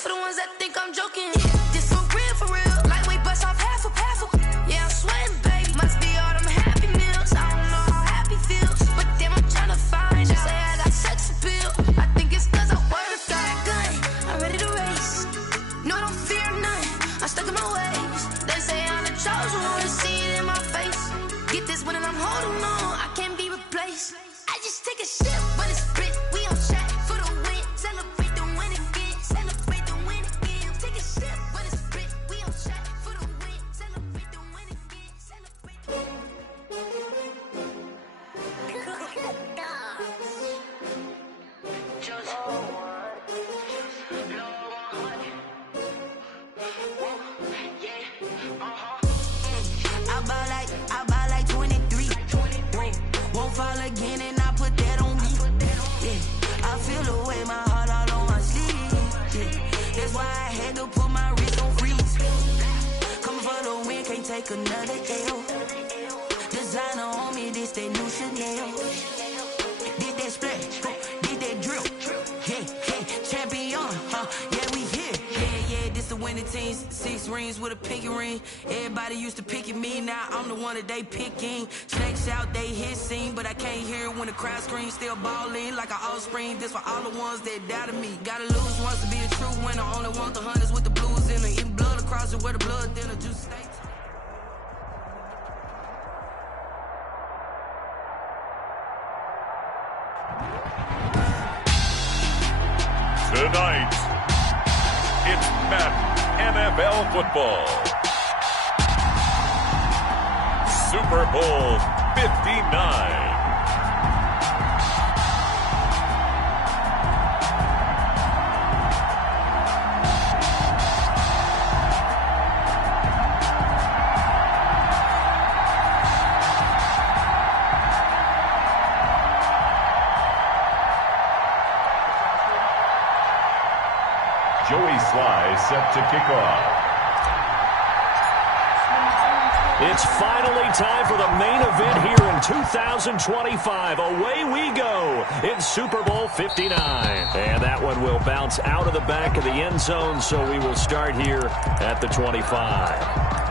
This for the ones that think I'm joking. This for real. Lightweight bust off half a. Yeah, I'm sweating, babe. Must be all them happy meals. I don't know how happy feels, but damn, I'm trying to find out. Say I got sex appeal. I think it's cause I work got gun. I'm ready to race. No, I don't fear nothing. I'm stuck in my ways. They say I'm the chosen one. See it in my face. Get this when I'm holding on. I can't be replaced. I just take a sip, but it's split. We on chat for the win. Celebrate the win again. Celebrate the win again. Take a sip, but it's split. We on chat for the win. Celebrate the win again. Celebrate the win. I buy like 23. Won't fall again and I put that on me. Yeah, I feel the way my heart all on my sleeve. Yeah, that's why I had to put my wrist on freeze. Coming for the win, can't take another L. Designer on me, this that new Chanel. Did that splash, did that drill. Yeah, champion, yeah, we here. Yeah, this the winning team. 6 rings with a pinky ring. Everybody used to pick at me, now I'm the one that they picking. Snakes out, they hit scene, but I can't hear it when the crowd screams. Still balling like an offspring. This for all the ones that doubted me. Gotta lose once to be a true winner. Only want the hunters with the blues in it. Eating blood across it where the blood thinner. Juice states. Tonight, it's Madden NFL football. Super Bowl 59. Joey Sly set to kick off. It's finally time for the main event here in 2025. Away we go in Super Bowl 59. And that one will bounce out of the back of the end zone, so we will start here at the 25.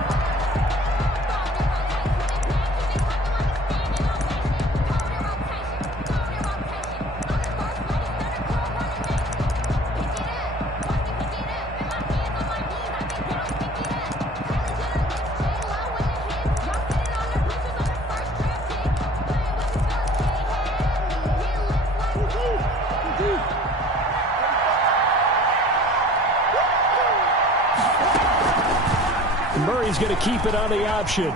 Murray's going to keep it on the option. He'll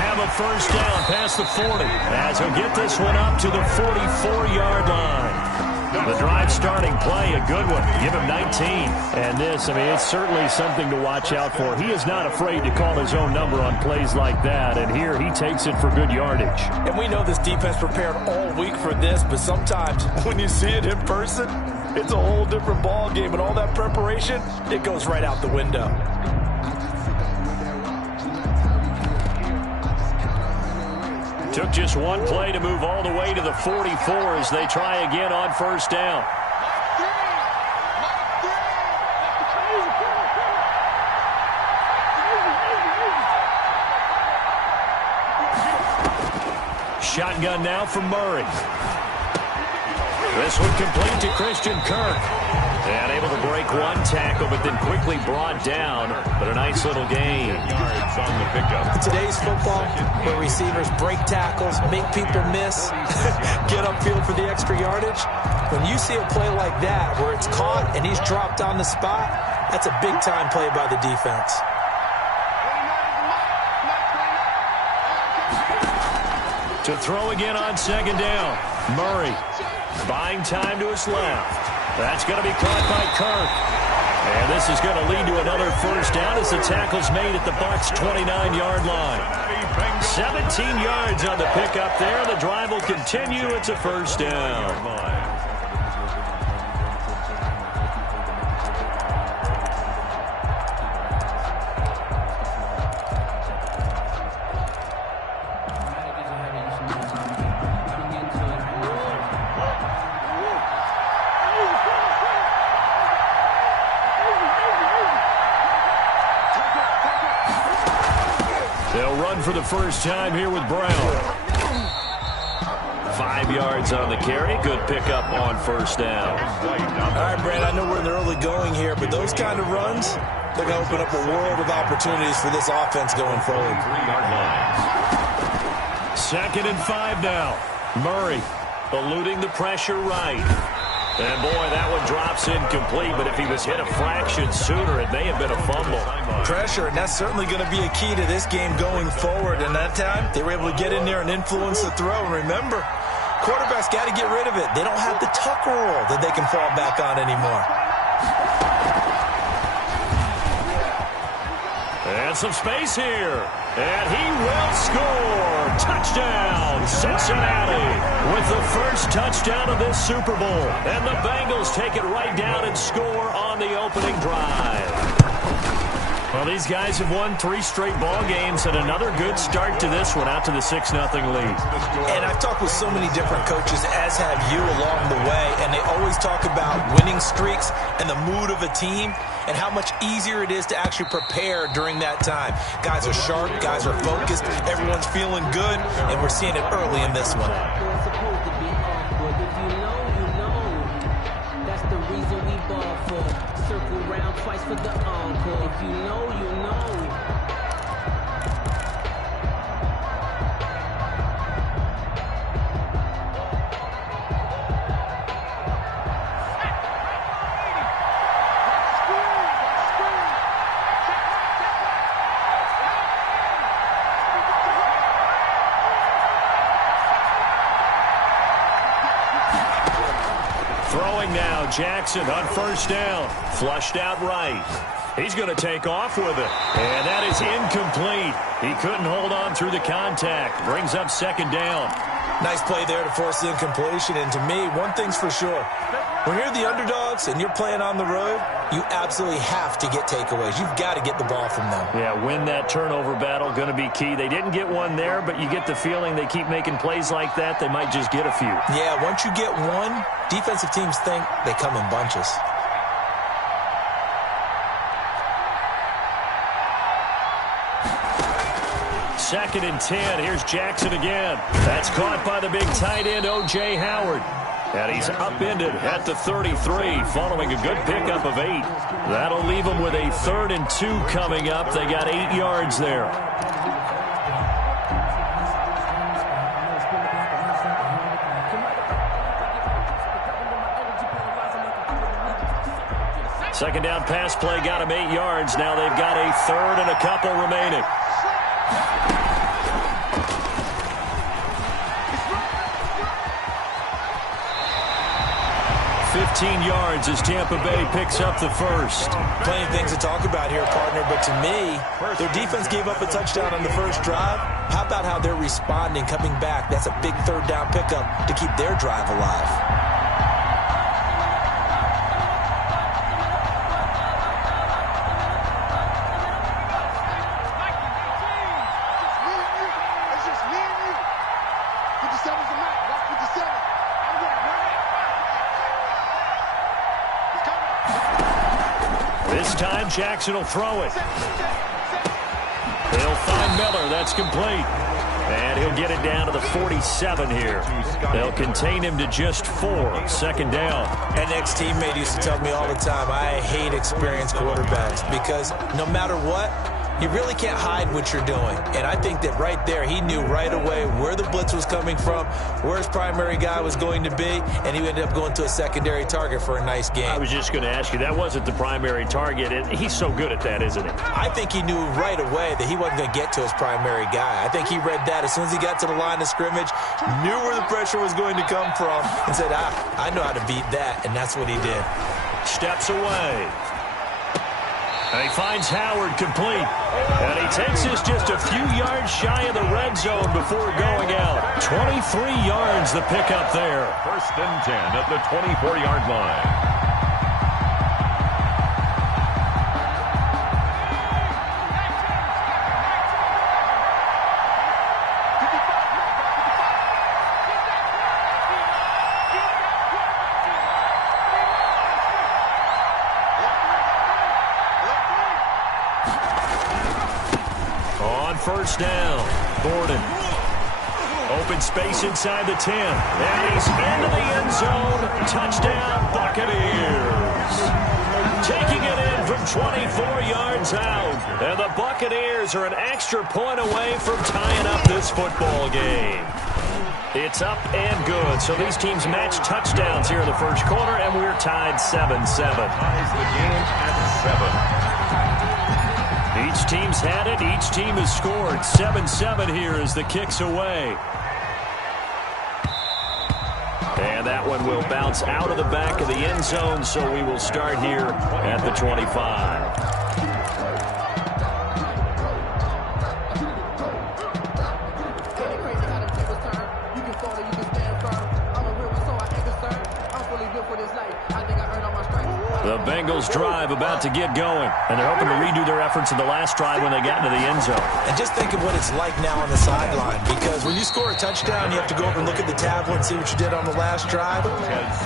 have a first down past the 40 as he'll get this one up to the 44-yard line. The drive starting play, a good one. Give him 19. And this, I mean, it's certainly something to watch out for. He is not afraid to call his own number on plays like that. And here he takes it for good yardage. And we know this defense prepared all week for this, but sometimes when you see it in person, it's a whole different ball game. And all that preparation, it goes right out the window. Took just one play to move all the way to the 44 as they try again on first down. Shotgun now for Murray. This one complete to Christian Kirk. And able to break one tackle, but then quickly brought down. But a nice little gain. Yards on the pickup. Today's football, where receivers break tackles, make people miss, get upfield for the extra yardage. When you see a play like that, where it's caught and he's dropped on the spot, that's a big-time play by the defense. To throw again on second down. Murray buying time to his left. That's going to be caught by Kirk. And this is going to lead to another first down as the tackle's made at the Bucs' 29-yard line. 17 yards on the pickup there. The drive will continue. It's a first down. run for the first time here with Brown. 5 yards on the carry. Good pickup on first down. All right, Brad, I know we're in the early going here, but those kind of runs, they're going to open up a world of opportunities for this offense going forward. 3-yard line. 2nd and 5 now. Murray eluding the pressure right. And, boy, that one drops incomplete, but if he was hit a fraction sooner, it may have been a fumble. Pressure, and that's certainly going to be a key to this game going forward. And that time, they were able to get in there and influence the throw. And remember, quarterbacks got to get rid of it. They don't have the tucker roll that they can fall back on anymore. And some space here. And he will score. Touchdown, Cincinnati, with the first touchdown of this Super Bowl. And the Bengals take it right down and score on the opening drive. Well, these guys have won 3 straight ball games, and another good start to this one, out to the 6-0 lead. And I've talked with so many different coaches, as have you, along the way, and they always talk about winning streaks and the mood of a team and how much easier it is to actually prepare during that time. Guys are sharp, guys are focused, everyone's feeling good, and we're seeing it early in this one. Twice for the encore. If you know, you know. Throwing now, Jackson on first down. Flushed out right. He's going to take off with it. And that is incomplete. He couldn't hold on through the contact. Brings up 2nd down. Nice play there to force the incompletion. And to me, one thing's for sure. When you're the underdogs and you're playing on the road, you absolutely have to get takeaways. You've got to get the ball from them. Yeah, win that turnover battle, going to be key. They didn't get one there, but you get the feeling they keep making plays like that, they might just get a few. Yeah, once you get one, defensive teams think they come in bunches. Second and 10. Here's Jackson again. That's caught by the big tight end, O.J. Howard. And he's upended at the 33, following a good pickup of 8. That'll leave them with a 3rd and 2 coming up. They got 8 yards there. Second down pass play got him 8 yards. Now they've got a 3rd and a couple remaining. 15 yards as Tampa Bay picks up the first. Plenty of things to talk about here, partner, but to me, their defense gave up a touchdown on the first drive. How about how they're responding, coming back? That's a big 3rd down pickup to keep their drive alive. This time, Jackson will throw it. He'll find Miller. That's complete. And he'll get it down to the 47 here. They'll contain him to just 4. 2nd down. An ex-teammate used to tell me all the time, I hate experienced quarterbacks because no matter what, you really can't hide what you're doing. And I think that right there, he knew right away where the blitz was coming from, where his primary guy was going to be, and he ended up going to a secondary target for a nice game. I was just going to ask you, that wasn't the primary target. And he's so good at that, isn't he? I think he knew right away that he wasn't going to get to his primary guy. I think he read that as soon as he got to the line of scrimmage, knew where the pressure was going to come from, and said, I know how to beat that, and that's what he did. Steps away. And he finds Howard complete. And he takes us just a few yards shy of the red zone before going out. 23 yards the pickup there. 1st and 10 at the 24-yard line. first down. Gordon. Open space inside the 10. And he's into the end zone. Touchdown, Buccaneers. Taking it in from 24 yards out. And the Buccaneers are an extra point away from tying up this football game. It's up and good. So these teams match touchdowns here in the first quarter, and we're tied 7-7. Ties the game at 7. Each team's had it. Each team has scored. 7-7 here as the kick's away. And that one will bounce out of the back of the end zone, so we will start here at the 25. The Bengals drive about to get going, and they're hoping to redo their efforts in the last drive when they got into the end zone. And just think of what it's like now on the sideline, because when you score a touchdown, you have to go over and look at the tablet and see what you did on the last drive.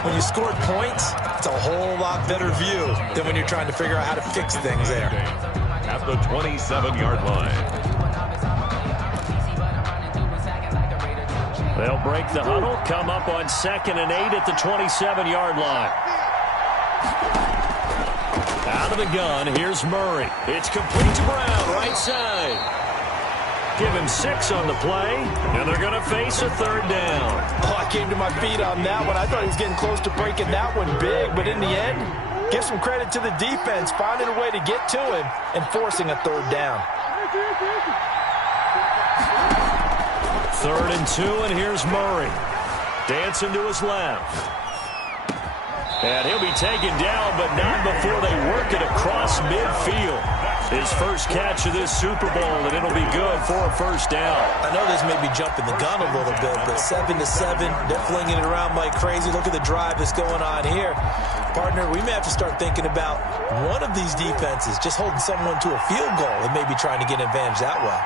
When you scored points, it's a whole lot better view than when you're trying to figure out how to fix things there. At the 27-yard line. They'll break the huddle, come up on 2nd and 8 at the 27-yard line. Out of the gun, here's Murray. It's complete to Brown, right side. Give him 6 on the play, and they're going to face a 3rd down. Oh, I came to my feet on that one. I thought he was getting close to breaking that one big, but in the end, give some credit to the defense, finding a way to get to him and forcing a 3rd down. 3rd and 2, and here's Murray. Dancing to his left. And he'll be taken down, but not before they work it across midfield. His first catch of this Super Bowl, and it'll be good for a 1st down. I know this may be jumping the gun a little bit, but 7-7, they're flinging it around like crazy. Look at the drive that's going on here. Partner, we may have to start thinking about one of these defenses just holding someone to a field goal and maybe trying to get an advantage that way.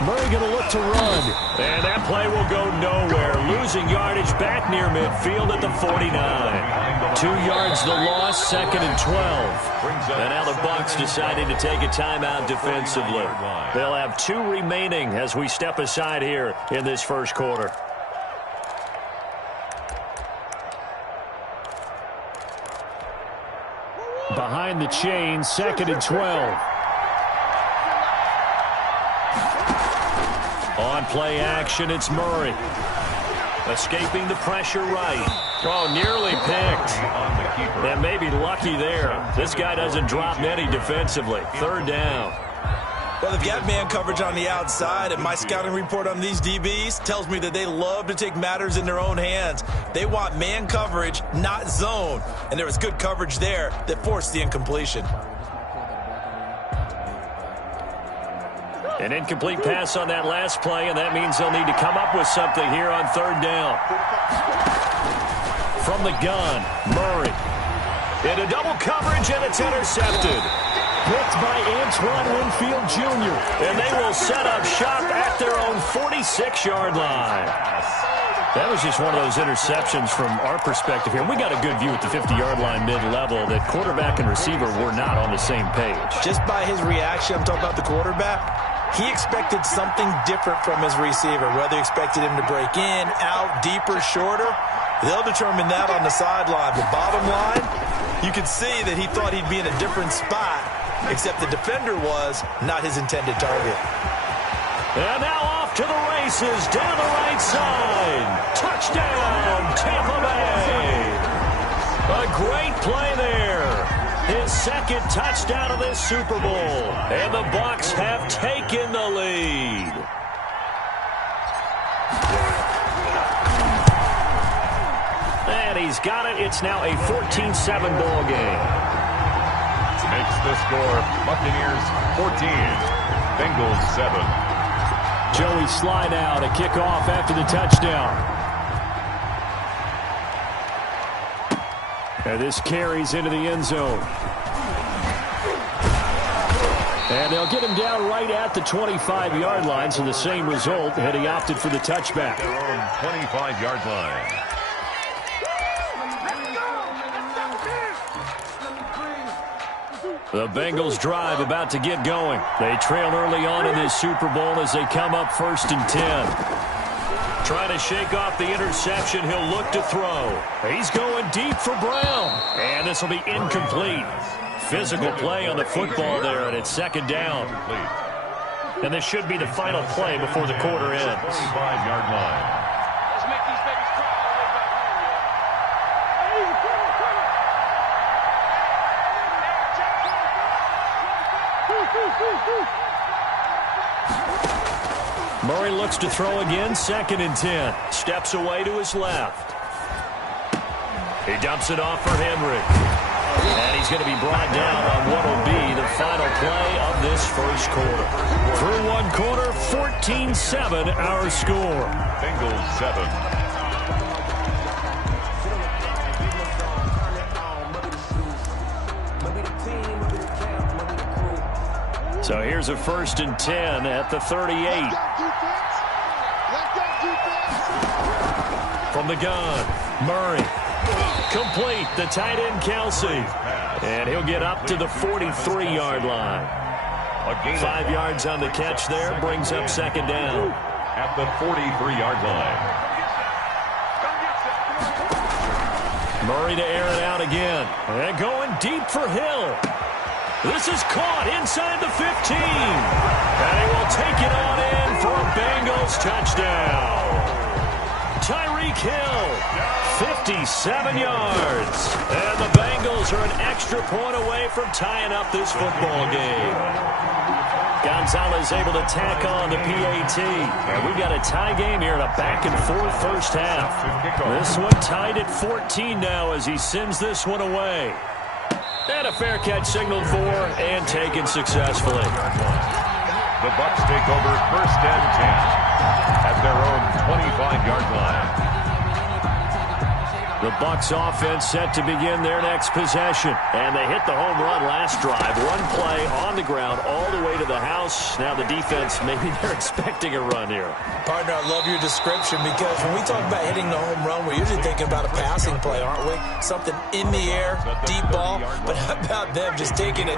Murray going to look to run. And that play will go nowhere. Losing yardage back near midfield at the 49. 2 yards the loss, 2nd and 12. And now the Bucs decided to take a timeout defensively. They'll have 2 remaining as we step aside here in this first quarter. Behind the chain, 2nd and 12. On play action, it's Murray. Escaping the pressure right. Oh, nearly picked. And maybe lucky there. This guy doesn't drop many defensively. 3rd down. Well, they've got man coverage on the outside, and my scouting report on these DBs tells me that they love to take matters in their own hands. They want man coverage, not zone. And there was good coverage there that forced the incompletion. An incomplete pass on that last play, and that means they'll need to come up with something here on 3rd down. From the gun, Murray. Into double coverage, and it's intercepted. Picked by Antoine Winfield Jr. And they will set up shop at their own 46-yard line. That was just one of those interceptions from our perspective here. We got a good view at the 50-yard line mid-level that quarterback and receiver were not on the same page. Just by his reaction, I'm talking about the quarterback, he expected something different from his receiver, whether he expected him to break in, out, deeper, shorter. They'll determine that on the sideline. But bottom line, you could see that he thought he'd be in a different spot, except the defender was not his intended target. And now off to the races, down the right side. Touchdown, Tampa Bay. A great play there. His 2nd touchdown of this Super Bowl. And the Bucs have taken the lead. And he's got it. It's now a 14-7 ball game. Makes the score Buccaneers 14, Bengals 7. Joey slide out, a kickoff after the touchdown. And this carries into the end zone. And they'll get him down right at the 25-yard line, so the same result, and he opted for the touchback. Their own 25-yard line. The Bengals drive about to get going. They trail early on in this Super Bowl as they come up 1st and 10. Trying to shake off the interception. He'll look to throw. He's going deep for Brown. And this will be incomplete. Physical play on the football there, and it's 2nd down. And this should be the final play before the quarter ends. 25-yard line. Murray looks to throw again, 2nd and 10. Steps away to his left. He dumps it off for Henry. And he's going to be brought down on what will be the final play of this first quarter. Through one quarter, 14-7 our score. Bengals 7. So here's a 1st and 10 at the 38. From the gun, Murray. Complete, the tight end, Kelsey. And he'll get up to the 43-yard line. 5 yards on the catch there, brings up 2nd down. At the 43-yard line. Murray to air it out again. And going deep for Hill. This is caught inside the 15. And he will take it on in for a Bengals touchdown. Tyreek Hill, 57 yards. And the Bengals are an extra point away from tying up this football game. Gonzalez able to tack on the PAT. And we've got a tie game here in a back-and-forth first half. This one tied at 14 now as he sends this one away. And a fair catch signaled for and taken successfully. The Bucs take over 1st and 10 at their own 25-yard line. The Bucs offense set to begin their next possession. And they hit the home run last drive. One play on the ground all the way to the house. Now the defense, maybe they're expecting a run here. Partner, I love your description because when we talk about hitting the home run, we're usually thinking about a passing play, aren't we? Something in the air, deep ball. But how about them just taking it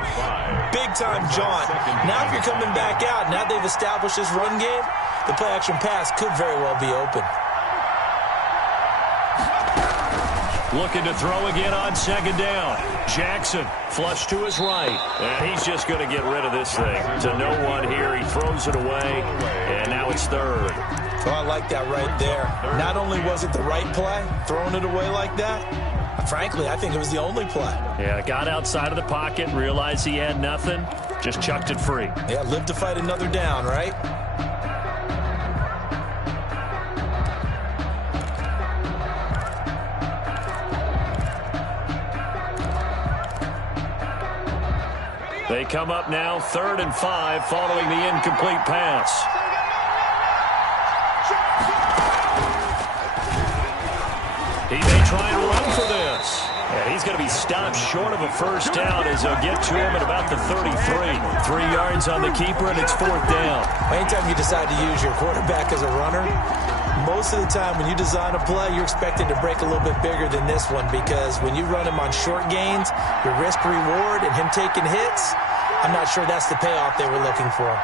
big-time jaunt? Now if you're coming back out, now they've established this run game, the play-action pass could very well be open. Looking to throw again on 2nd down. Jackson flush to his right. And he's just going to get rid of this thing. To no one here. He throws it away. And now it's 3rd. Oh, I like that right there. Not only was it the right play, throwing it away like that, frankly, I think it was the only play. Yeah, got outside of the pocket, realized he had nothing, just chucked it free. Yeah, live to fight another down, right? They come up now 3rd and 5 following the incomplete pass. He may try and run for this. And he's going to be stopped short of a first down as they'll get to him at about the 33. 3 yards on the keeper, and it's 4th down. Anytime you decide to use your quarterback as a runner, most of the time when you design a play, you're expected to break a little bit bigger than this one because when you run him on short gains, your risk-reward and him taking hits, I'm not sure that's the payoff they were looking for.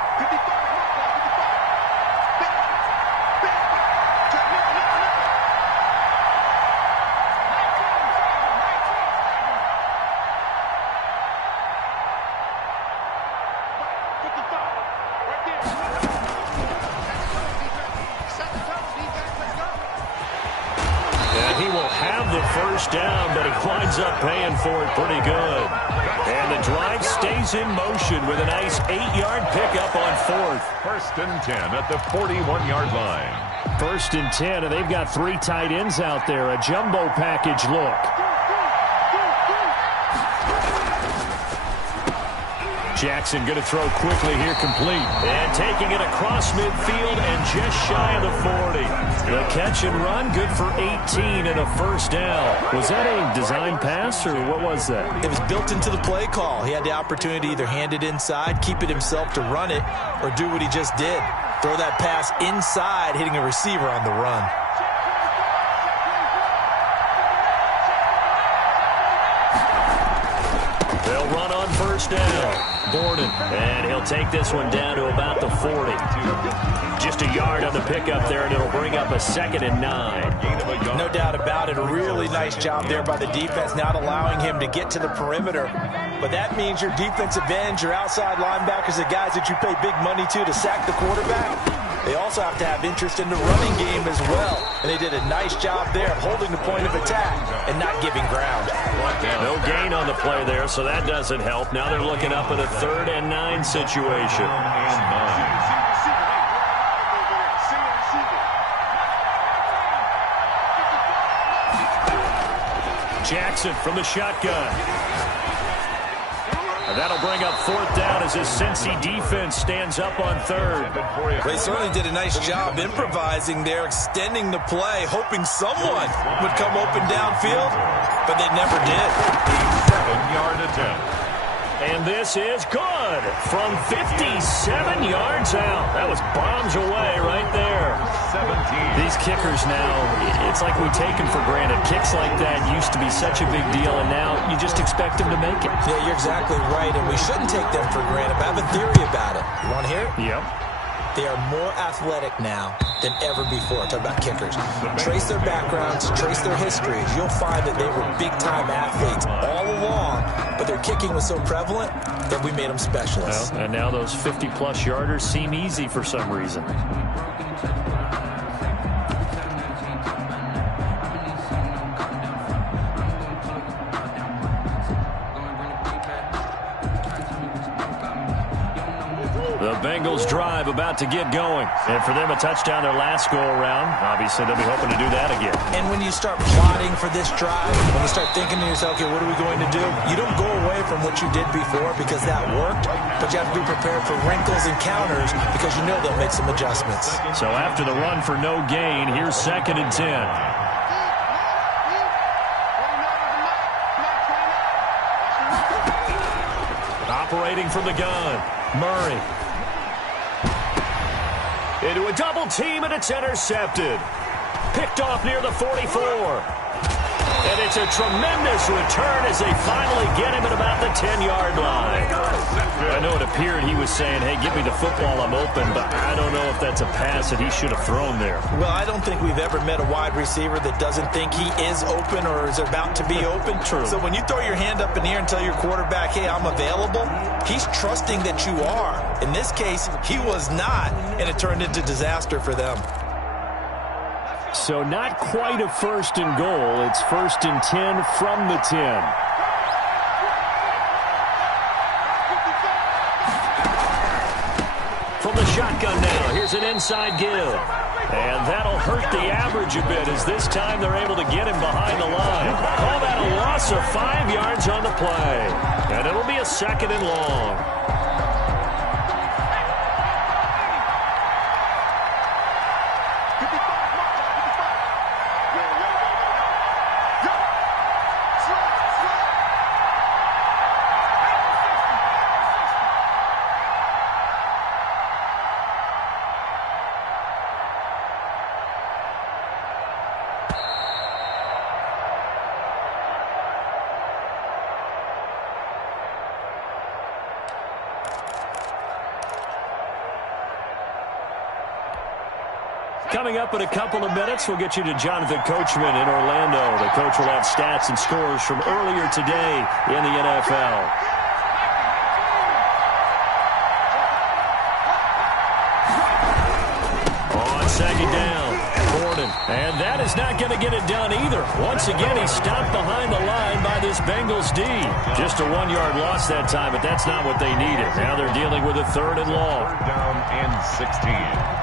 Down, but he winds up paying for it pretty good. And the drive stays in motion with a nice 8-yard pickup on 4th. 1st and 10 at the 41-yard line. 1st and 10, and they've got 3 tight ends out there. A jumbo package look. Jackson going to throw quickly here, complete. And taking it across midfield and just shy of the 40. The catch and run, good for 18 and a first down. Was that a design pass, or what was that? It was built into the play call. He had the opportunity to either hand it inside, keep it himself to run it, or do what he just did. Throw that pass inside, hitting a receiver on the run. They'll run on first down. Borden, and he'll take this one down to about the 40. Just a yard on the pickup there, and it'll bring up a 2nd and 9. No doubt about it. A really nice job there by the defense, not allowing him to get to the perimeter. But that means your defensive ends, your outside linebackers, the guys that you pay big money to sack the quarterback, they also have to have interest in the running game as well. And they did a nice job there of holding the point of attack and not giving ground. No gain on the play there, so that doesn't help. Now they're looking up at a 3rd and 9 situation. Jackson from the shotgun. And that'll bring up 4th down as his Cincy defense stands up on 3rd. They certainly did a nice job improvising there, extending the play, hoping someone would come open downfield, but they never did. 7-yard attempt. And this is good from 57 yards out. That was bombs away right there. 17. These kickers now, it's like we take them for granted. Kicks like that used to be such a big deal, and now you just expect them to make it. Yeah, you're exactly right, and we shouldn't take them for granted. But I have a theory about it. You want to hear it? Yep. They are more athletic now than ever before. Talk about kickers. Trace their backgrounds, trace their histories. You'll find that they were big-time athletes all along, but their kicking was so prevalent that we made them specialists. Well, and now those 50-plus yarders seem easy for some reason. The Bengals drive about to get going. And for them, a touchdown their last go-around. Obviously, they'll be hoping to do that again. And when you start plotting for this drive, when you start thinking to yourself, okay, what are we going to do? You don't go away from what you did before because that worked, but you have to be prepared for wrinkles and counters because you know they'll make some adjustments. So after the run for no gain, here's 2nd and 10. Operating from the gun, Murray. Into a double team, and it's intercepted. Picked off near the 44. And it's a tremendous return as they finally get him at about the 10-yard line. I know it appeared he was saying, hey, give me the football, I'm open, but I don't know if that's a pass that he should have thrown there. Well, I don't think we've ever met a wide receiver that doesn't think he is open or is about to be open. True. So when you throw your hand up in the air and tell your quarterback, hey, I'm available, he's trusting that you are. In this case, he was not, and it turned into disaster for them. So not quite a 1st and goal. It's 1st and 10 from the 10. From the shotgun now, here's an inside give. And that'll hurt the average a bit as this time they're able to get him behind the line. Call that a loss of 5 yards on the play. And it'll be a 2nd and long. Coming up in a couple of minutes, we'll get you to Jonathan Coachman in Orlando. The coach will have stats and scores from earlier today in the NFL. On 2nd down, Gordon. And that is not going to get it done either. Once again, he's stopped behind the line by this Bengals D. Just a 1-yard loss that time, but that's not what they needed. Now they're dealing with a 3rd and long. 3rd down and 16.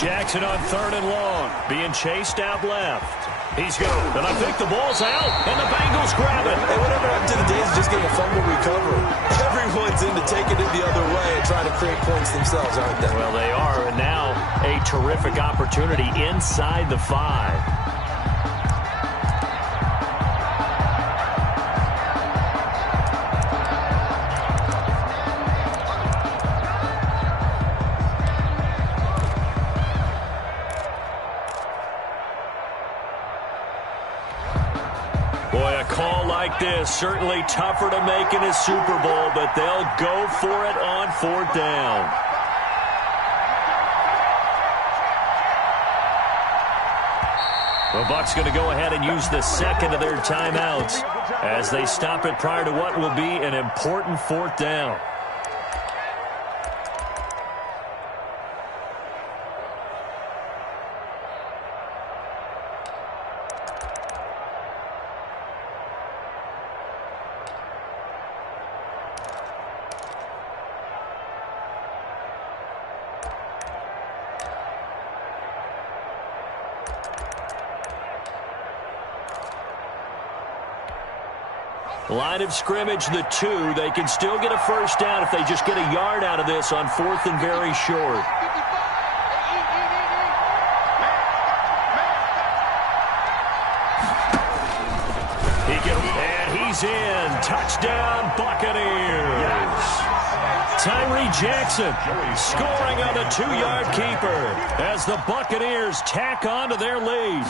Jackson on 3rd and long, being chased out left. He's good, and I think the ball's out, and the Bengals grab it. Hey, whatever happened to the days of just getting a fumble recovery? Everyone minds into taking it the other way and trying to create points themselves, aren't they? Well, they are, and now a terrific opportunity inside the 5. Boy, a call like this, certainly tougher to make in a Super Bowl, but they'll go for it on 4th down. The Bucs going to go ahead and use the second of their timeouts as they stop it prior to what will be an important 4th down. Line of scrimmage, the 2. They can still get a first down if they just get a yard out of this on 4th and very short. And he's in. Touchdown, Buccaneers. Tyree Jackson scoring on the 2-yard keeper as the Buccaneers tack on to their lead.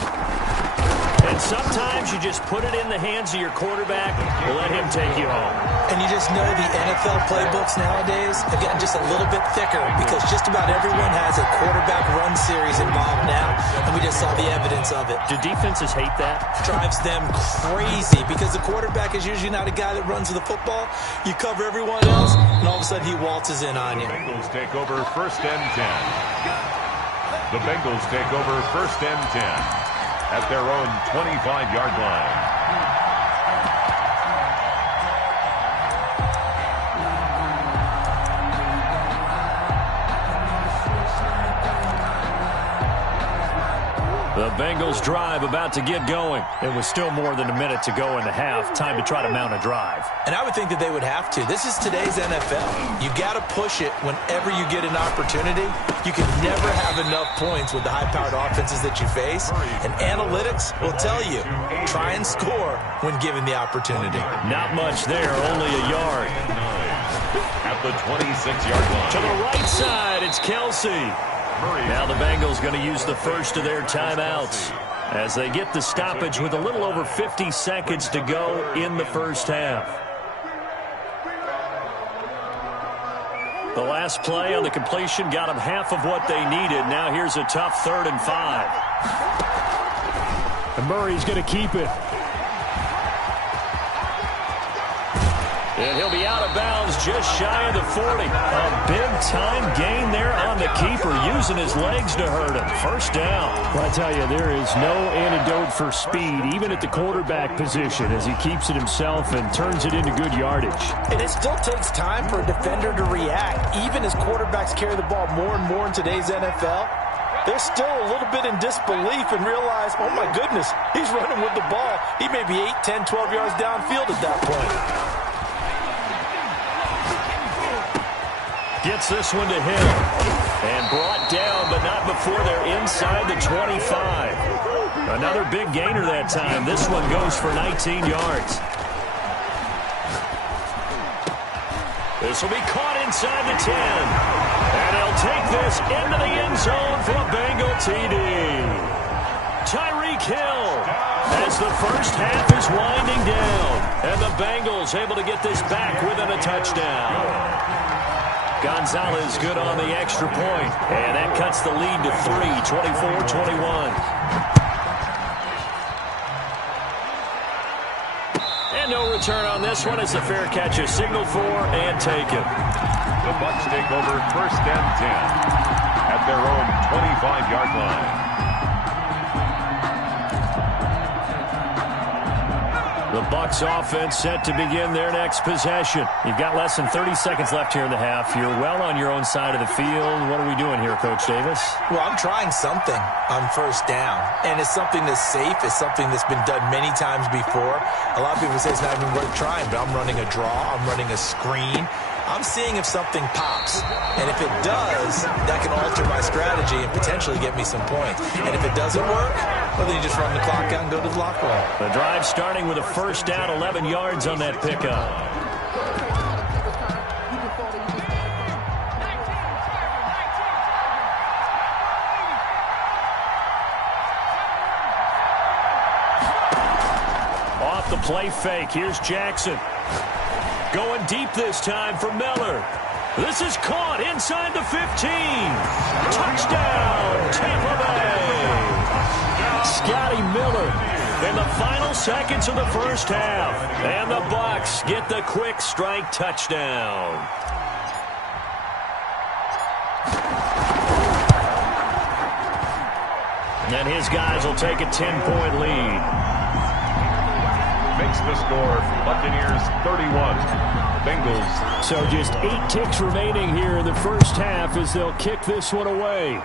And sometimes you just put it in the hands of your quarterback and let him take you home. And you just know the NFL playbooks nowadays have gotten just a little bit thicker because just about everyone has a quarterback run series involved now, and we just saw the evidence of it. Do defenses hate that? Drives them crazy because the quarterback is usually not a guy that runs the football. You cover everyone else, and all of a sudden he waltzes in on you. The Bengals take over 1st and 10. The Bengals take over 1st and 10. At their own 25-yard line. The Bengals drive about to get going. It was still more than a minute to go in the half. Time to try to mount a drive. And I would think that they would have to. This is today's NFL. You got to push it whenever you get an opportunity. You can never have enough points with the high-powered offenses that you face. And analytics will tell you, try and score when given the opportunity. Not much there, only a yard. At the 26-yard line. To the right side, it's Kelsey. Now the Bengals going to use the first of their timeouts as they get the stoppage with a little over 50 seconds to go in the first half. The last play on the completion got them half of what they needed. Now here's a tough 3rd and 5. And Murray's going to keep it. And he'll be out of bounds just shy of the 40. A big-time gain there on the keeper, using his legs to hurt him. First down. Well, I tell you, there is no antidote for speed, even at the quarterback position, as he keeps it himself and turns it into good yardage. And it still takes time for a defender to react. Even as quarterbacks carry the ball more and more in today's NFL, they're still a little bit in disbelief and realize, oh, my goodness, he's running with the ball. He may be 8, 10, 12 yards downfield at that point. Gets this one to Hill. And brought down, but not before they're inside the 25. Another big gainer that time. This one goes for 19 yards. This will be caught inside the 10. And they'll take this into the end zone for a Bengal TD. Tyreek Hill as the first half is winding down. And the Bengals able to get this back within a touchdown. Gonzalez good on the extra point. And that cuts the lead to 3, 24-21. And no return on this one as the fair catch is signaled for and taken. The Bucs take over 1st and 10 at their own 25-yard line. The Bucs offense set to begin their next possession. You've got less than 30 seconds left here in the half. You're well on your own side of the field. What are we doing here, Coach Davis? Well, I'm trying something on first down, and it's something that's safe. It's something that's been done many times before. A lot of people say it's not even worth trying, but I'm running a draw. I'm running a screen. I'm seeing if something pops. And if it does, that can alter my strategy and potentially get me some points. And if it doesn't work, well, then you just run the clock out and go to the locker room. The drive starting with a first down, 11 yards on that pickup. Off the play fake, here's Jackson. Going deep this time for Miller. This is caught inside the 15. Touchdown, Tampa Bay. Scotty Miller in the final seconds of the first half. And the Bucs get the quick strike touchdown. And his guys will take a 10-point lead. Makes the score, Buccaneers 31, Bengals. So just 8 ticks remaining here in the first half as they'll kick this one away.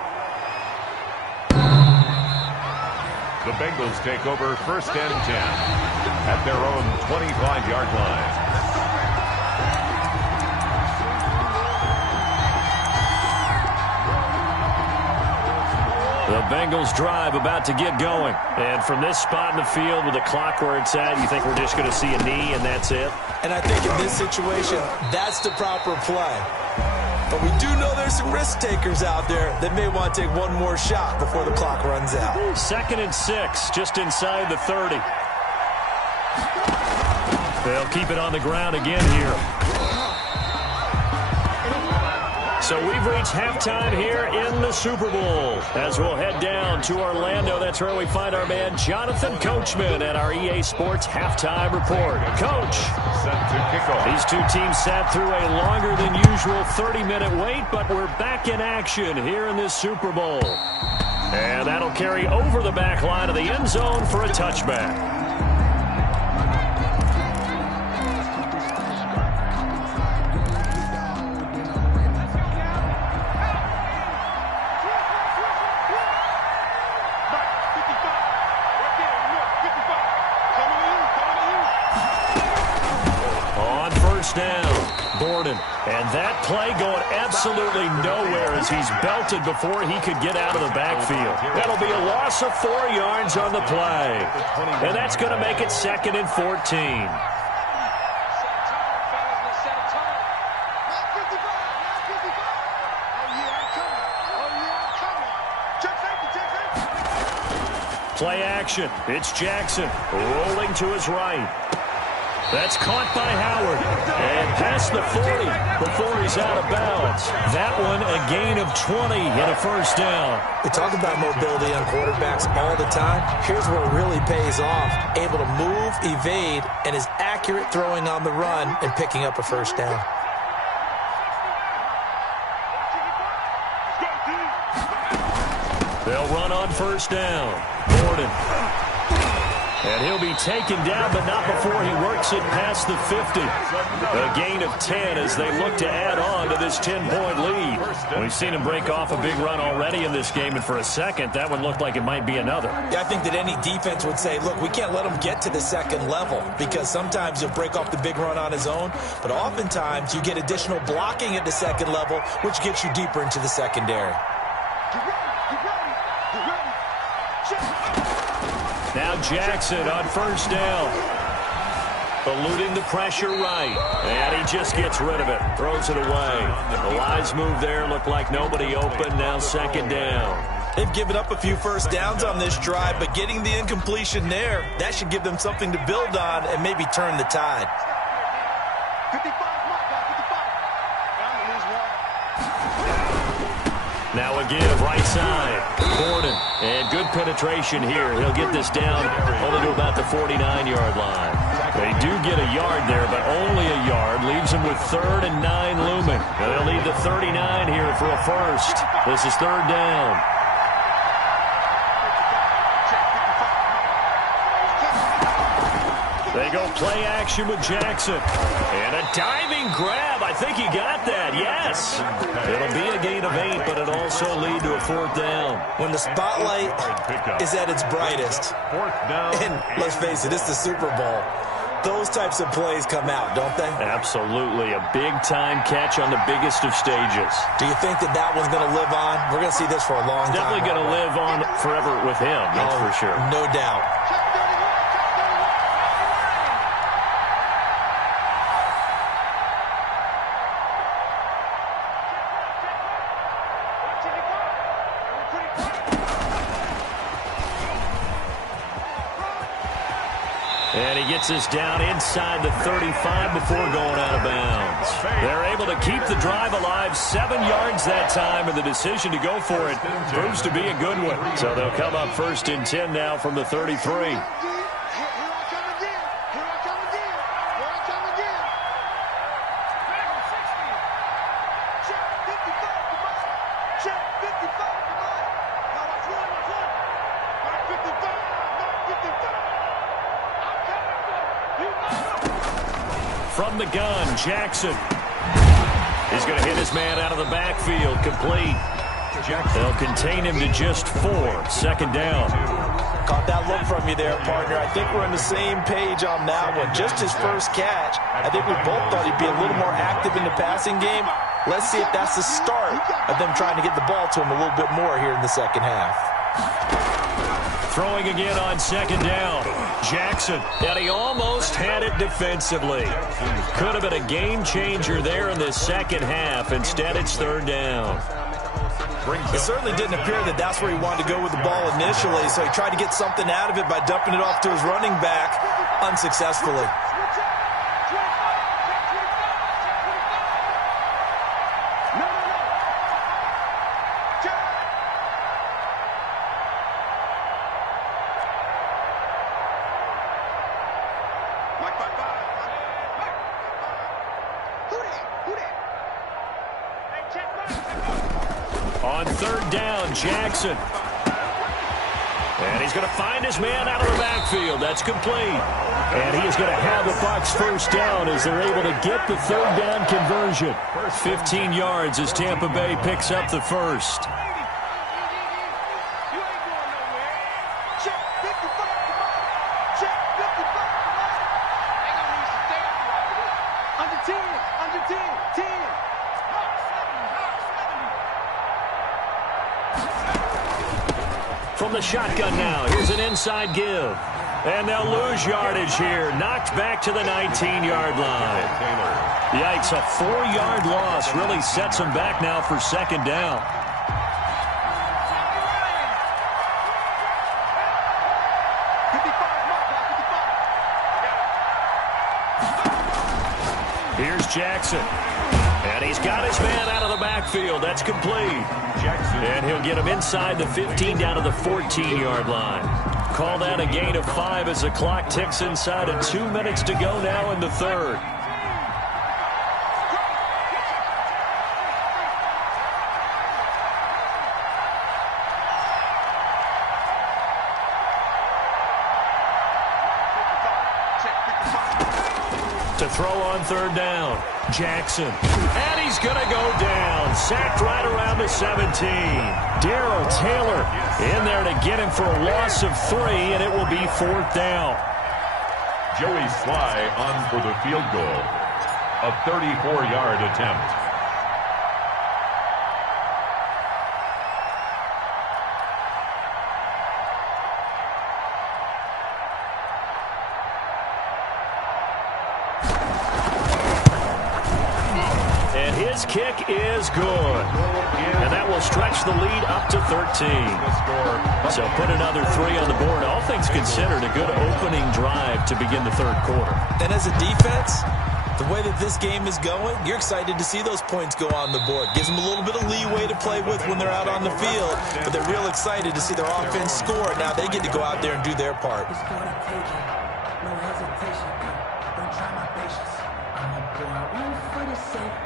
The Bengals take over first and 10 at their own 25-yard line. The Bengals drive about to get going. And from this spot in the field with the clock where it's at, you think we're just going to see a knee and that's it? And I think in this situation, that's the proper play. But we do know there's some risk takers out there that may want to take one more shot before the clock runs out. 2nd and 6, just inside the 30. They'll keep it on the ground again here. So we've reached halftime here in the Super Bowl. As we'll head down to Orlando, that's where we find our man Jonathan Coachman at our EA Sports Halftime Report. Coach, Set to kick off. these two teams sat through a longer than usual 30-minute wait, but we're back in action here in this Super Bowl. And that'll carry over the back line of the end zone for a touchback. And that play going absolutely nowhere as he's belted before he could get out of the backfield. That'll be a loss of 4 yards on the play. And that's going to make it 2nd and 14. Play action. It's Jackson rolling to his right. That's caught by Howard. And past the 40 before he's out of bounds. That one a gain of 20 and a first down. We talk about mobility on quarterbacks all the time. Here's where it really pays off. Able to move, evade, and is accurate throwing on the run and picking up a first down. They'll run on first down. Gordon. And he'll be taken down, but not before he works it past the 50. A gain of 10 as they look to add on to this 10-point lead. We've seen him break off a big run already in this game, and for a second, that one looked like it might be another. Yeah, I think that any defense would say, look, we can't let him get to the second level because sometimes he'll break off the big run on his own, but oftentimes you get additional blocking at the second level, which gets you deeper into the secondary. Now Jackson on first down. Eluding the pressure right. And he just gets rid of it. Throws it away. The wise move there. Looked like nobody open. Now 2nd down. They've given up a few first downs on this drive, but getting the incompletion there, that should give them something to build on and maybe turn the tide. Now again, right side. Gordon. And good penetration here. He'll get this down only to about the 49-yard line. They do get a yard there, but only a yard. Leaves them with 3rd and 9 looming. Now they'll leave the 39 here for a first. This is 3rd down. They go play action with Jackson. And a diving grab. I think he got that. Yes. It'll be a gain of 8, but it'll also lead to a 4th down. When the spotlight is at its brightest, and let's face it, it's the Super Bowl, Those types of plays come out, don't they? Absolutely. A big-time catch on the biggest of stages. Do you think that that one's going to live on? We're going to see this for a long time. Definitely going to live on forever with him, that's for sure. No doubt. And he gets us down inside the 35 before going out of bounds. They're able to keep the drive alive, 7 yards that time, and the decision to go for it proves to be a good one. So they'll come up 1st and 10 now from the 33. From the gun, Jackson is going to hit his man out of the backfield, complete. They'll contain him to just 4, 2nd down. Caught that look from you there, partner. I think we're on the same page on that one. Just his first catch. I think we both thought he'd be a little more active in the passing game. Let's see if that's the start of them trying to get the ball to him a little bit more here in the second half. Throwing again on 2nd down. Jackson, and he almost had it defensively. Could have been a game changer there in the second half. Instead, it's 3rd down. It certainly didn't appear that that's where he wanted to go with the ball initially, so he tried to get something out of it by dumping it off to his running back unsuccessfully. On 3rd down, Jackson. And he's going to find his man out of the backfield. That's complete. And he is going to have the Bucs 1st down as they're able to get the 3rd down conversion. 15 yards as Tampa Bay picks up the 1st. From the shotgun now, here's an inside give. And they'll lose yardage here. Knocked back to the 19-yard line. Yikes, a 4-yard loss really sets them back now for 2nd down. Here's Jackson. And he's got his man out of the backfield. That's complete. And he'll get him inside the 15 down to the 14-yard line. Call that a gain of 5 as the clock ticks inside of 2 minutes to go now in the 3rd. To throw on 3rd down, Jackson. And he's going to go down. Sacked right around the 17. Darrell Taylor in there to get him for a loss of 3, and it will be 4th down. Joey Sly on for the field goal. A 34-yard attempt. His kick is good. And that will stretch the lead up to 13. So put another 3 on the board. All things considered, a good opening drive to begin the 3rd quarter. And as a defense, the way that this game is going, you're excited to see those points go on the board. Gives them a little bit of leeway to play with when they're out on the field. But they're real excited to see their offense score. Now they get to go out there and do their part. No hesitation. Don't try my patience. I'ma pour out one for the sake.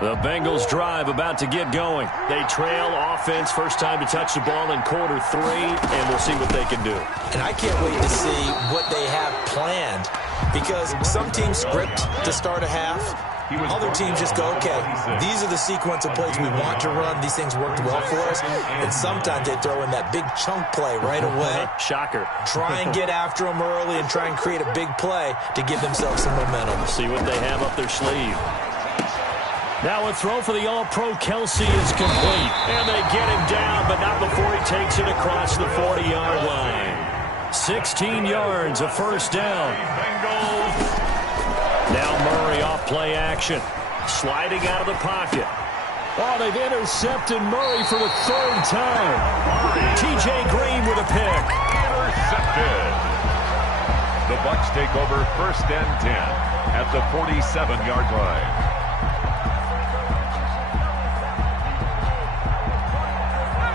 The Bengals drive about to get going. They trail offense, first time to touch the ball in quarter 3, and we'll see what they can do. And I can't wait to see what they have planned, because some teams script to start a half. Other teams just go, okay, these are the sequence of plays we want to run. These things worked well for us. And sometimes they throw in that big chunk play right away. Shocker. Try and get after them early and try and create a big play to give themselves some momentum. See what they have up their sleeve. Now a throw for the All-Pro Kelsey is complete. And they get him down, but not before he takes it across the 40-yard line. 16 yards, a first down. Now Murray off play action. Sliding out of the pocket. Oh, they've intercepted Murray for the third time. T.J. Green with a pick. Intercepted. The Bucs take over first and 10 at the 47-yard line.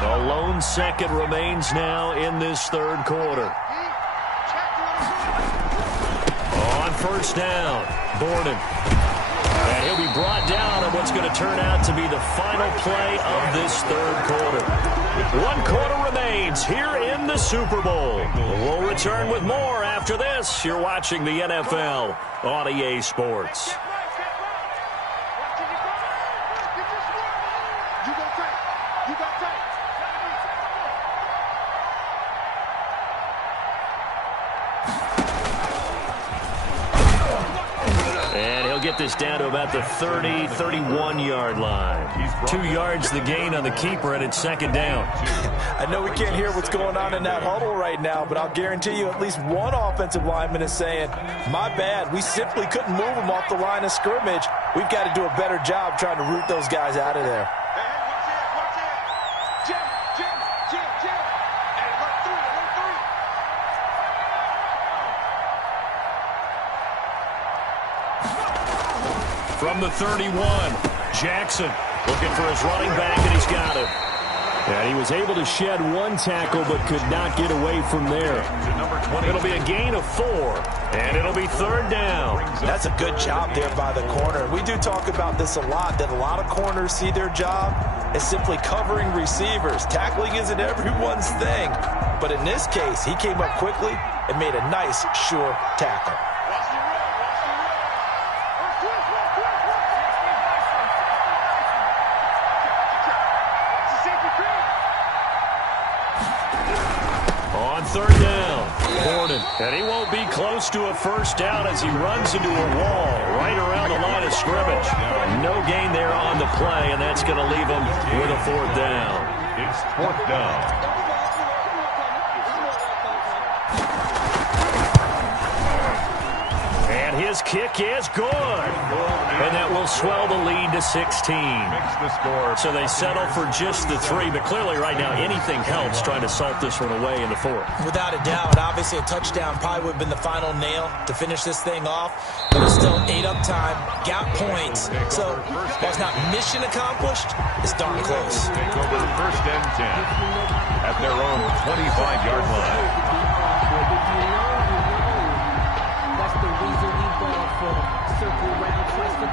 A lone second remains now in this third quarter. On first down, Borden. And he'll be brought down on what's going to turn out to be the final play of this third quarter. 1 quarter remains here in the Super Bowl. We'll return with more after this. You're watching the NFL on EA Sports. Get this down to about the 30, 31-yard line. 2 yards the gain on the keeper, and it's second down. I know we can't hear what's going on in that huddle right now, but I'll guarantee you at least one offensive lineman is saying, my bad, we simply couldn't move them off the line of scrimmage. We've got to do a better job trying to root those guys out of there. From the 31, Jackson looking for his running back, and he's got him. And he was able to shed 1 tackle but could not get away from there. It'll be a gain of 4, and it'll be third down. That's a good job there by the corner. We do talk about this a lot, that a lot of corners see their job as simply covering receivers. Tackling isn't everyone's thing. But in this case, he came up quickly and made a nice, sure tackle. Third down, Borden. And he won't be close to a first down as he runs into a wall right around the line of scrimmage. No gain there on the play, and that's going to leave him with a fourth down. It's fourth down. And his kick is good. And that will swell the lead to 16. So they settle for just the 3, but clearly right now anything helps trying to salt this one away in the 4th. Without a doubt, obviously a touchdown probably would have been the final nail to finish this thing off, but it's still 8 up time, got points. So while it's not mission accomplished, it's darn close. Take over first and 10 at their own 25-yard line.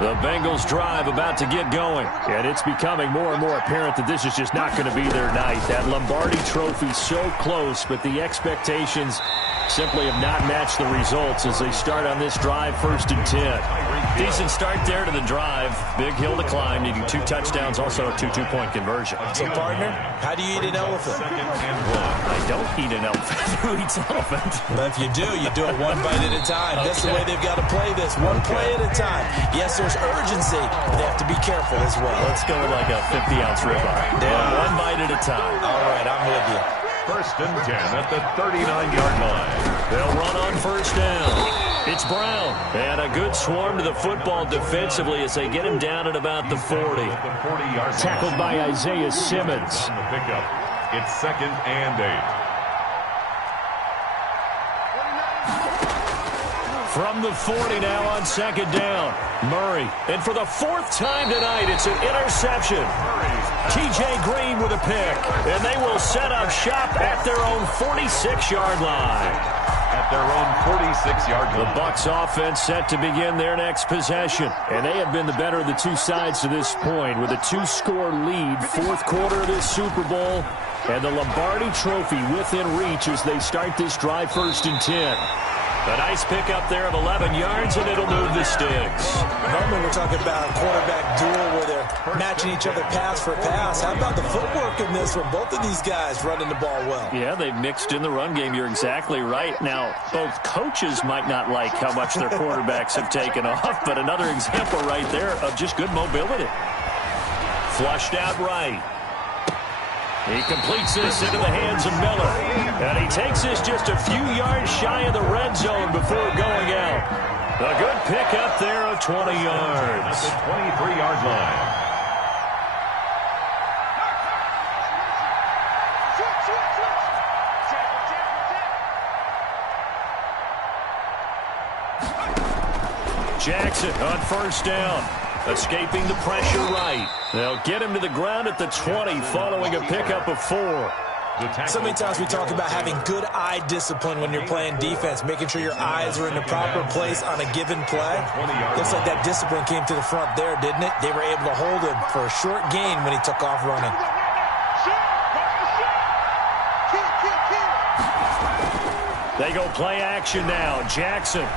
The Bengals drive about to get going. And it's becoming more and more apparent that this is just not going to be their night. That Lombardi trophy so close, but the expectations simply have not matched the results as they start on this drive, first and 10. Decent start there to the drive. Big hill to climb, needing 2 touchdowns, also a 2-2-point conversion. So, partner, how do you eat an elephant? I don't eat an elephant. Who eats elephant? But if you do it 1 bite at a time. Okay. That's the way they've got to play this, 1 play at a time. Yes, there's urgency, but they have to be careful as well. Let's go with like a 50-ounce ribeye. Yeah. 1 bite at a time. All right, I'm with you. First and 10 at the 39-yard line. They'll run on first down. It's Brown. And a good swarm to the football defensively as they get him down at about the 40. Tackled by Isaiah Simmons. On the pickup. It's second and 8. From the 40 now on second down. Murray. And for the 4th time tonight, it's an interception. T.J. Green with a pick. And they will set up shop at their own 46-yard line. At their own 46-yard line. The Bucs offense set to begin their next possession. And they have been the better of the 2 sides to this point with a 2-score lead. 4th quarter of this Super Bowl. And the Lombardi trophy within reach as they start this drive, first and 10. A nice pickup there of 11 yards, and it'll move the sticks. Normally we're talking about a quarterback duel where they're matching each other pass for pass. How about the footwork in this one? Both of these guys running the ball well. Yeah, they've mixed in the run game. You're exactly right. Now, both coaches might not like how much their quarterbacks have taken off, but another example right there of just good mobility. Flushed out right. He completes this into the hands of Miller. And he takes this just a few yards shy of the red zone before going out. A good pickup there of 20 yards. The 23-yard line. Jackson on first down. Escaping the pressure right. They'll get him to the ground at the 20 following a pickup of 4. So many times we talk about having good eye discipline when you're playing defense, making sure your eyes are in the proper place on a given play. Looks like that discipline came to the front there, didn't it? They were able to hold him for a short gain when he took off running. They go play action now. Jackson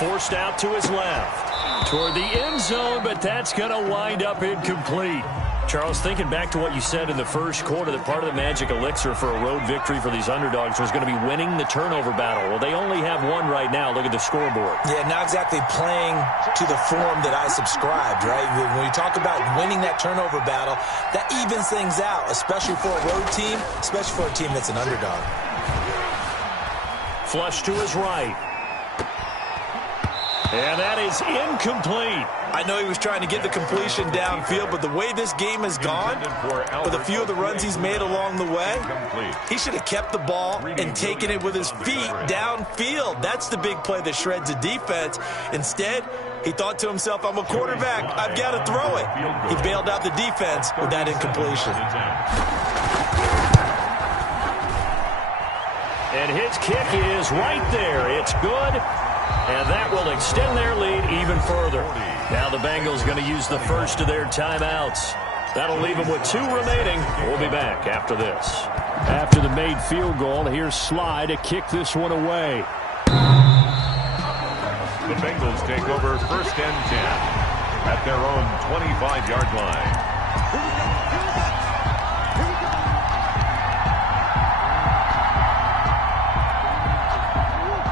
forced out to his left. Toward the end zone, but that's going to wind up incomplete. Charles, thinking back to what you said in the first quarter, that part of the magic elixir for a road victory for these underdogs was going to be winning the turnover battle. Well, they only have one right now. Look at the scoreboard. Yeah, not exactly playing to the form that I subscribed, right? When you talk about winning that turnover battle, that evens things out, especially for a road team, especially for a team that's an underdog. Flush to his right. And that is incomplete. I know he was trying to get the completion downfield, but the way this game has gone, with a few of the runs he's made along the way, he should have kept the ball and taken it with his feet downfield. That's the big play that shreds a defense. Instead, he thought to himself, I'm a quarterback. I've got to throw it. He bailed out the defense with that incompletion. And his kick is right there. It's good. And that will extend their lead even further. Now the Bengals going to use the first of their timeouts. That'll leave them with 2 remaining. We'll be back after this. After the made field goal, here's Sly to kick this one away. The Bengals take over first and 10 at their own 25-yard line.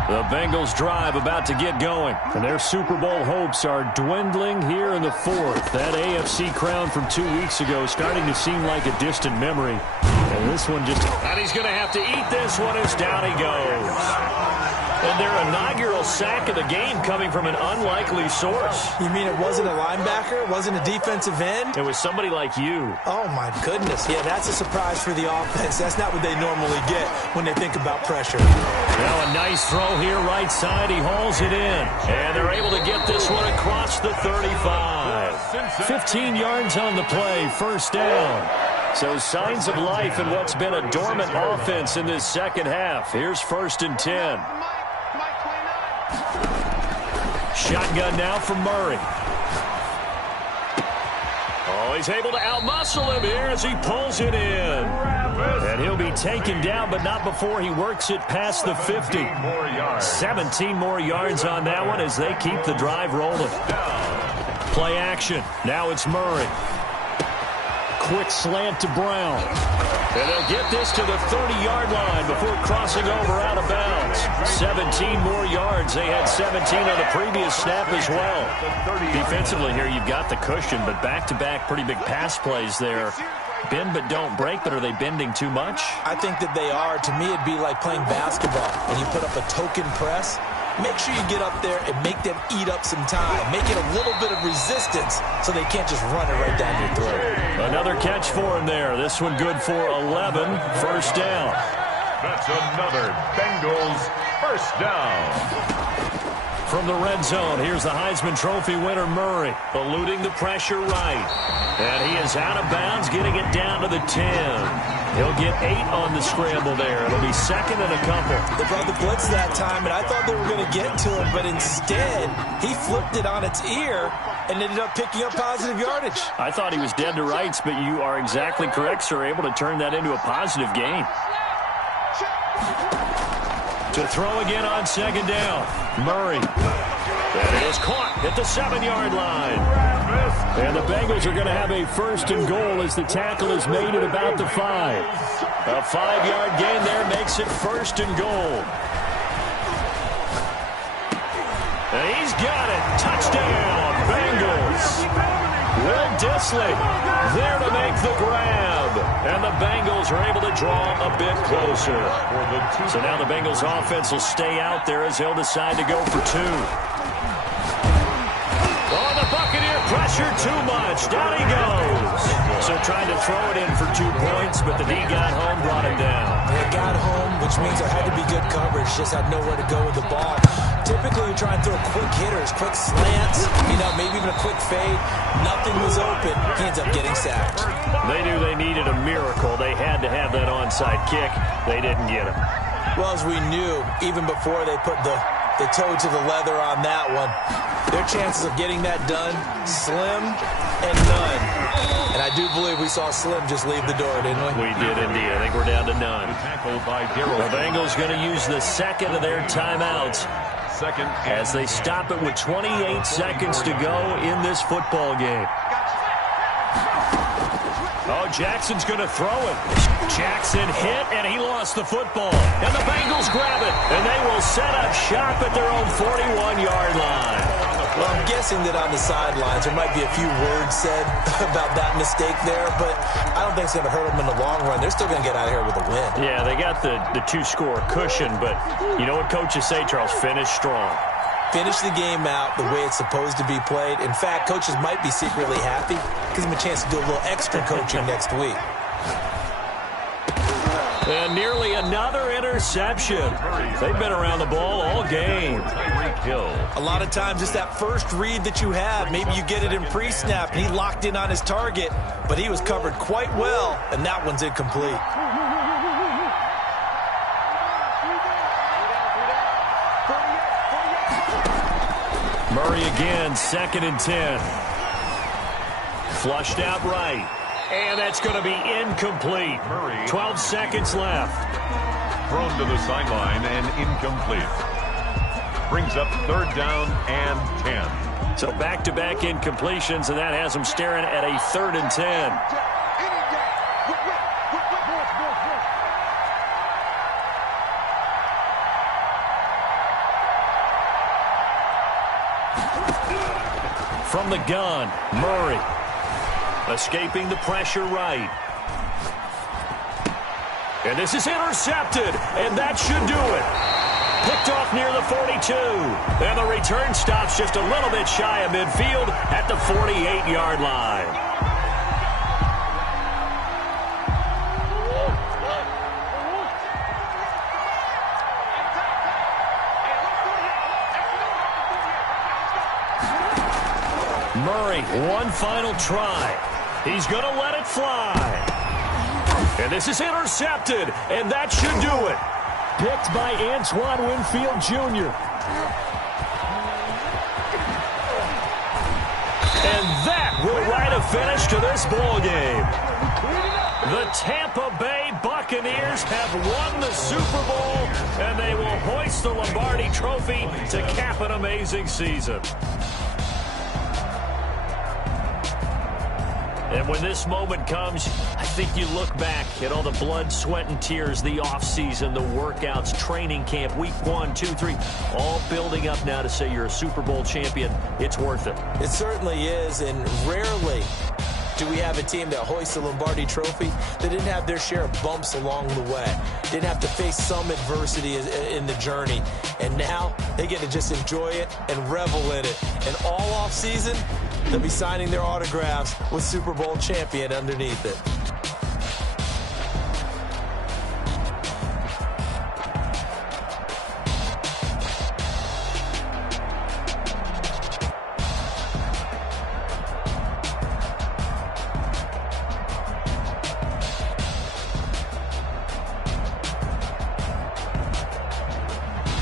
The Bengals drive about to get going, and their Super Bowl hopes are dwindling here in the fourth. That AFC crown from 2 weeks ago is starting to seem like a distant memory. And this one just... And he's going to have to eat this one as down he goes. And their inaugural sack of the game coming from an unlikely source. You mean it wasn't a linebacker? It wasn't a defensive end? It was somebody like you. Oh, my goodness. Yeah, that's a surprise for the offense. That's not what they normally get when they think about pressure. Now a nice throw here right side. He hauls it in. And they're able to get this one across the 35. 15 yards on the play, first down. So signs of life in what's been a dormant offense in this second half. Here's first and 10. Shotgun now from Murray. Oh, he's able to outmuscle him here as he pulls it in. And he'll be taken down, but not before he works it past the 50. 17 more yards on that one as they keep the drive rolling. Play action. Now it's Murray. Quick slant to Brown. And they'll get this to the 30-yard line before crossing over out of bounds. 17 more yards. They had 17 on the previous snap as well. Defensively here, you've got the cushion, but back-to-back pretty big pass plays there. Bend but don't break, but are they bending too much? I think that they are. To me, it'd be like playing basketball, and you put up a token press. Make sure you get up there and make them eat up some time. Make it a little bit of resistance so they can't just run it right down your throat. Another catch for him there. This one good for 11. First down. That's another Bengals first down. From the red zone, here's the Heisman Trophy winner, Murray, eluding the pressure right. And he is out of bounds, getting it down to the 10. He'll get 8 on the scramble there. It'll be second and a couple. They brought the blitz that time, and I thought they were going to get to him, but instead, he flipped it on its ear and ended up picking up positive yardage. I thought he was dead to rights, but you are exactly correct, sir. Able to turn that into a positive gain. To throw again on second down. Murray. And it is caught at the 7-yard line. And the Bengals are going to have a first and goal as the tackle is made at about the 5. A 5-yard gain there makes it first and goal. And he's got it. Touchdown, Bengals. Will Dissly there to make the grab. And the Bengals are able to draw a bit closer. So now the Bengals offense will stay out there as they'll decide to go for 2. Oh, the Buccaneer pressure too much. Down he goes. So trying to throw it in for 2 points, but the D got home, brought him down. They got home, which means there had to be good coverage. Just had nowhere to go with the ball. Typically, you try and throw quick hitters, quick slants, maybe even a quick fade. Nothing was open. He ends up getting sacked. They knew they needed a miracle. They had to have that onside kick. They didn't get it. Well, as we knew, even before they put the toe to the leather on that one, their chances of getting that done, slim and none. And I do believe we saw Slim just leave the door, didn't we? We did indeed. I think we're down to none. The Bengals going to use the second of their timeouts as they stop it with 28 seconds to go in this football game. Oh, Jackson's going to throw it. Jackson hit, and he lost the football. And the Bengals grab it, and they will set up shop at their own 41-yard line. Well, I'm guessing that on the sidelines there might be a few words said about that mistake there, but I don't think it's going to hurt them in the long run. They're still going to get out of here with a win. Yeah, they got the 2-score cushion, but you know what coaches say, Charles? Finish strong. Finish the game out the way it's supposed to be played. In fact, coaches might be secretly happy. Gives them a chance to do a little extra coaching next week. And nearly another interception. They've been around the ball all game. A lot of times it's that first read that you have. Maybe you get it in pre-snap, and he locked in on his target, but he was covered quite well, and that one's incomplete. Murray again, 2nd and 10. Flushed out right. And that's going to be incomplete. 12 seconds left. Thrown to the sideline and incomplete. Brings up 3rd down and 10. So back-to-back incompletions, and that has them staring at a 3rd and 10. From the gun, Murray. Escaping the pressure right. And this is intercepted, and that should do it. Picked off near the 42. And the return stops just a little bit shy of midfield at the 48-yard line. Murray, one final try. He's going to let it fly. And this is intercepted, and that should do it. Picked by Antoine Winfield Jr. And that will write a finish to this ball game. The Tampa Bay Buccaneers have won the Super Bowl, and they will hoist the Lombardi Trophy to cap an amazing season. And when this moment comes, I think you look back at all the blood, sweat, and tears, the offseason, the workouts, training camp, week 1, 2, 3, all building up now to say you're a Super Bowl champion. It's worth it. It certainly is, and rarely do we have a team that hoists the Lombardi Trophy that didn't have their share of bumps along the way, didn't have to face some adversity in the journey, and now they get to just enjoy it and revel in it. And all offseason, they'll be signing their autographs with Super Bowl champion underneath it.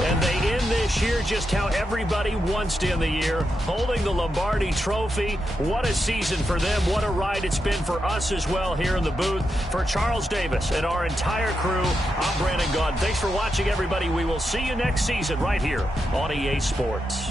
And they end this year just how everybody wants to end the year, holding the Lombardi Trophy. What a season for them. What a ride it's been for us as well here in the booth. For Charles Davis and our entire crew, I'm Brandon Gaudin. Thanks for watching, everybody. We will see you next season right here on EA Sports.